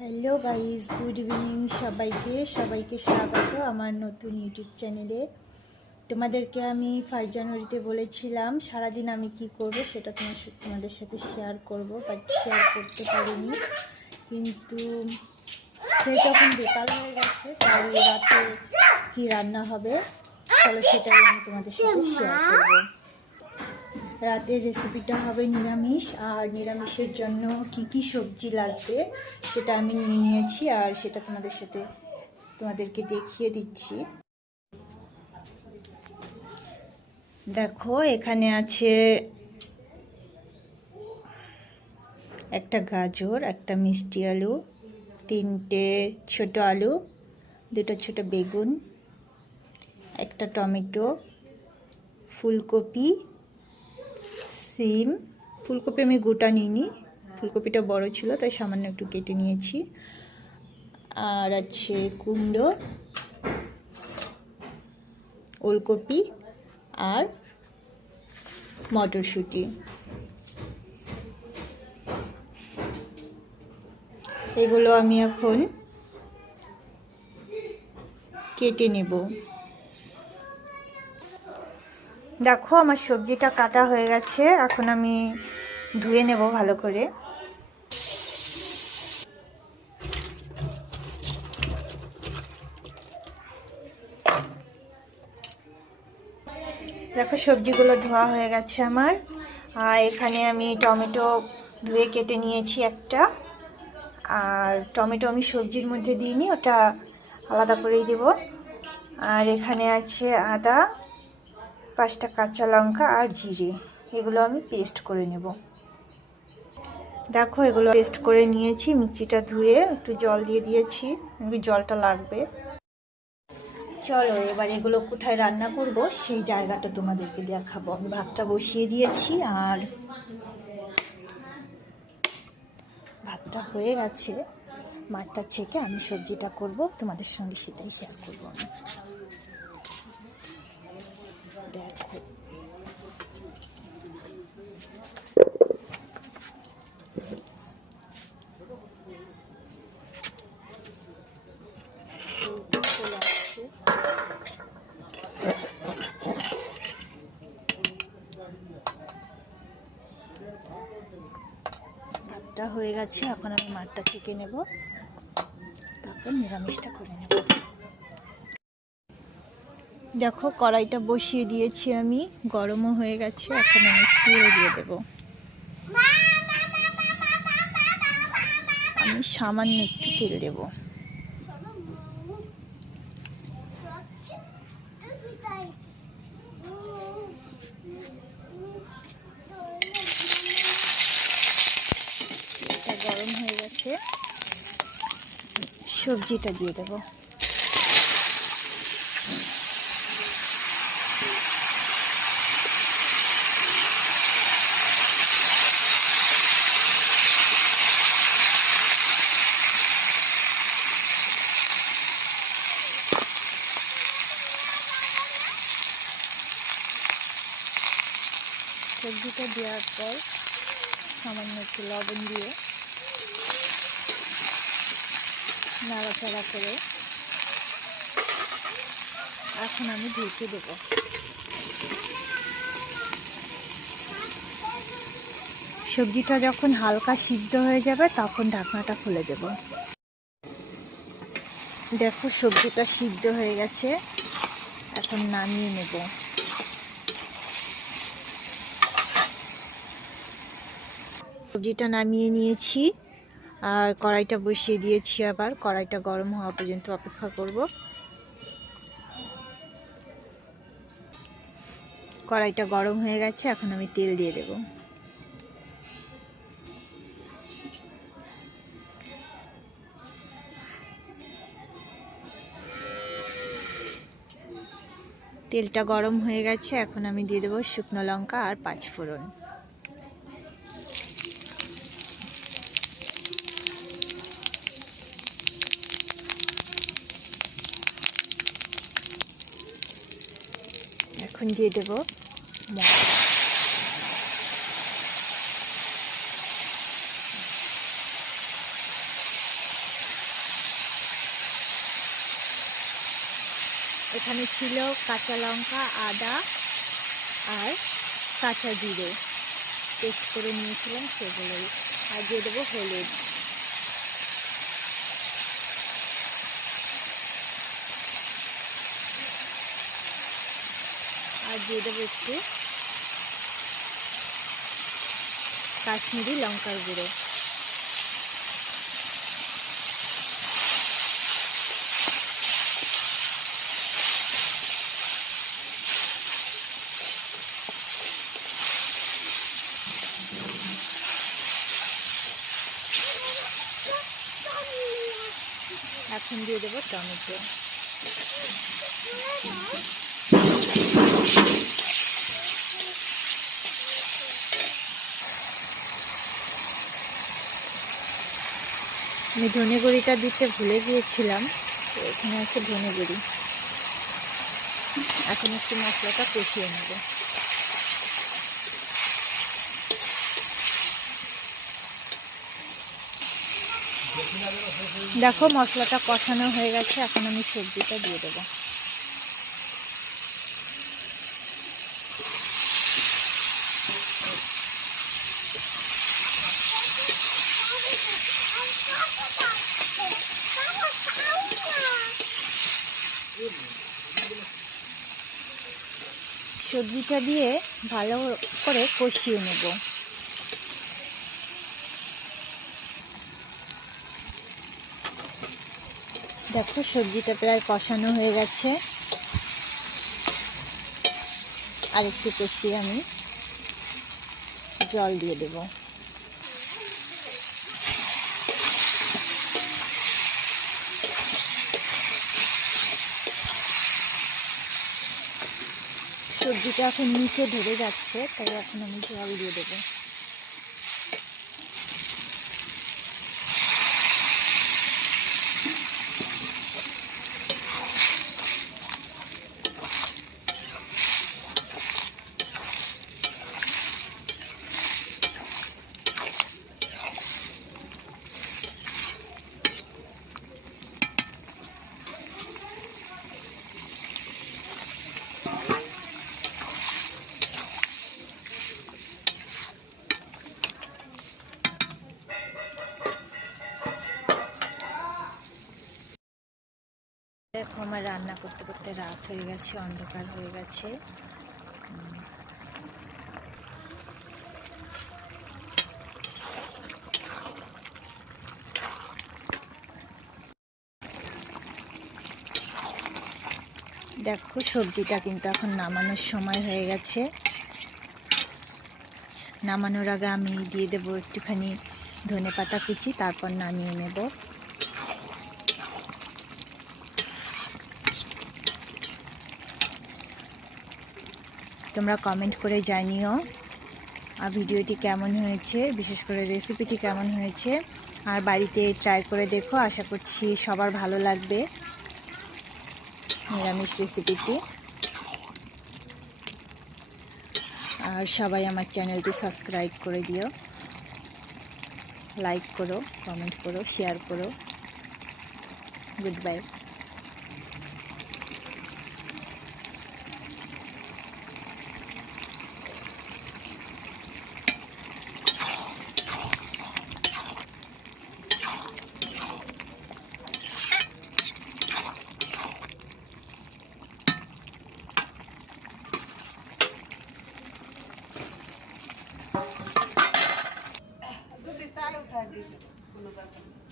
Hello guys, good evening সবাইকে স্বাগত আমার নতুন ইউটিউব চ্যানেলে। তোমাদেরকে আমি 5 জানুয়ারিতে বলেছিলাম সারাদিন আমি কি করব সেটা তোমাদের সাথে শেয়ার করব, বাট শেয়ার করতে পারিনি। কিন্তু তখন বেকার হয়ে গেছে, তাই রাতে কি রান্না হবে চলো সেটাই আমি তোমাদের সাথে শেয়ার করব। রাতের রেসিপিটা হবে নিরামিষ, আর নিরামিষের জন্য কি কি সবজি লাগবে সেটা আমি নিয়ে নিয়েছি, আর সেটা তোমাদেরকে দেখিয়ে দিচ্ছি। দেখো, এখানে আছে একটা গাজর, একটা মিষ্টি আলু, 3টে ছোট আলু, 2টো ছোট বেগুন, একটা টমেটো, ফুলকপি, সিম। ফুলকপি আমি গোটা নিইনি, ফুলকপিটা বড় ছিল তাই সামান্য একটু কেটে নিয়েছি। আর আছে কুমড়ো, ওলকপি আর মটরশুঁটি। এগুলো আমি এখন কেটে নেব। দেখো, আমার সবজিটা কাটা হয়ে গেছে, এখন আমি ধুয়ে নেব ভালো করে। দেখো, সবজিগুলো ধোয়া হয়ে গেছে আমার। আর এখানে আমি টমেটো ধুয়ে কেটে নিয়েছি একটা, আর টমেটো আমি সবজির মধ্যে দিইনি, ওটা আলাদা করেই দেব। আর এখানে আছে আদা, 5টা কাঁচা লঙ্কা আর জিরে, এগুলো আমি পেস্ট করে নেব। দেখো, এগুলো পেস্ট করে নিয়েছি, মিক্সিটা ধুয়ে একটু জল দিয়ে দিয়েছি, জলটা লাগবে। চলো এবার এগুলো কোথায় রান্না করব সেই জায়গাটা তোমাদেরকে দেখাবো। আমি ভাতটা বসিয়ে দিয়েছি, আর ভাতটা হয়ে গেছে, মাঠটা ছেঁকে আমি সবজিটা করব, তোমাদের সঙ্গে সেটাই শেয়ার করব আমি। দেখো, ভাতটা হয়ে গেছে, এখন আমি মাঠটা ছেঁকে নেব, তারপর নিরামিষটা করে নেব। দেখো, কড়াইটা বসিয়ে দিয়েছি আমি, গরমও হয়ে গেছে, এখন আমি তেল দিয়ে দেব। আমি সামান্য একটু তেল দেব। গরম হয়ে গেছে, সবজিটা দিয়ে দেব। সবজিটা দেওয়ার পর সামান্য একটু লবণ দিয়ে নাড়াচাড়া করে এখন আমি ঢেকে দেব। সবজিটা যখন হালকা সিদ্ধ হয়ে যাবে তখন ঢাকনাটা খুলে দেব। দেখো, সবজিটা সিদ্ধ হয়ে গেছে, এখন নামিয়ে নেব। সবজিটা নামিয়ে নিয়েছি, আর কড়াইটা বসিয়ে দিয়েছি, আবার কড়াইটা গরম হওয়া পর্যন্ত অপেক্ষা করব। কড়াইটা গরম হয়ে গেছে, এখন আমি তেল দিয়ে দেব। তেলটা গরম হয়ে গেছে, এখন আমি দিয়ে দেবো শুকনো লঙ্কা আর 5 ফোড়ন। এখন দিয়ে দেব এখানে ছিল কাঁচা লঙ্কা, আদা আর কাঁচা জিরে পেস্ট করে নিয়েছিলাম সেগুলোই। আর দিয়ে দেবো হলুদ। আর দিয়ে দেবো একটু কাশ্মীরি লঙ্কার গুঁড়ো। এখন দিয়ে দেবো টমেটো। আমি ধনে গুঁড়িটা দিতে ভুলে গিয়েছিলাম, তো এখানে আছে ধনে গুঁড়ি। এখন একটু মশলাটা কষিয়ে নেব। দেখো মশলাটা কষানো হয়ে গেছে, এখন আমি সবজিটা দিয়ে দেবো। সবজিটা দিয়ে ভালো করে কষিয়ে নেব। দেখো সবজিটা প্রায় কষানো হয়ে গেছে, আর একটু কষিয়ে আমি জল দিয়ে দেব। সবজিটা এখন নিচে ধরে যাচ্ছে, তাই এখন আমি জল দিয়ে দেবো। দেখো আমার রান্না করতে করতে রাত হয়ে গেছে, অন্ধকার হয়ে গেছে। দেখো সবজিটা কিন্তু এখন নামানোর সময় হয়ে গেছে। নামানোর আগে আমি দিয়ে দেবো একটুখানি ধনেপাতা কুচি, তারপর নামিয়ে নেব। তোমরা কমেন্ট করে জানিও আর ভিডিওটি কেমন হয়েছে, বিশেষ করে রেসিপিটি কেমন হয়েছে। আর বাড়িতে ট্রাই করে দেখো, আশা করছি সবার ভালো লাগবে নিরামিষ রেসিপিটি। আর সবাই আমার চ্যানেলটি সাবস্ক্রাইব করে দিও, লাইক করো, কমেন্ট করো, শেয়ার করো। Good bye.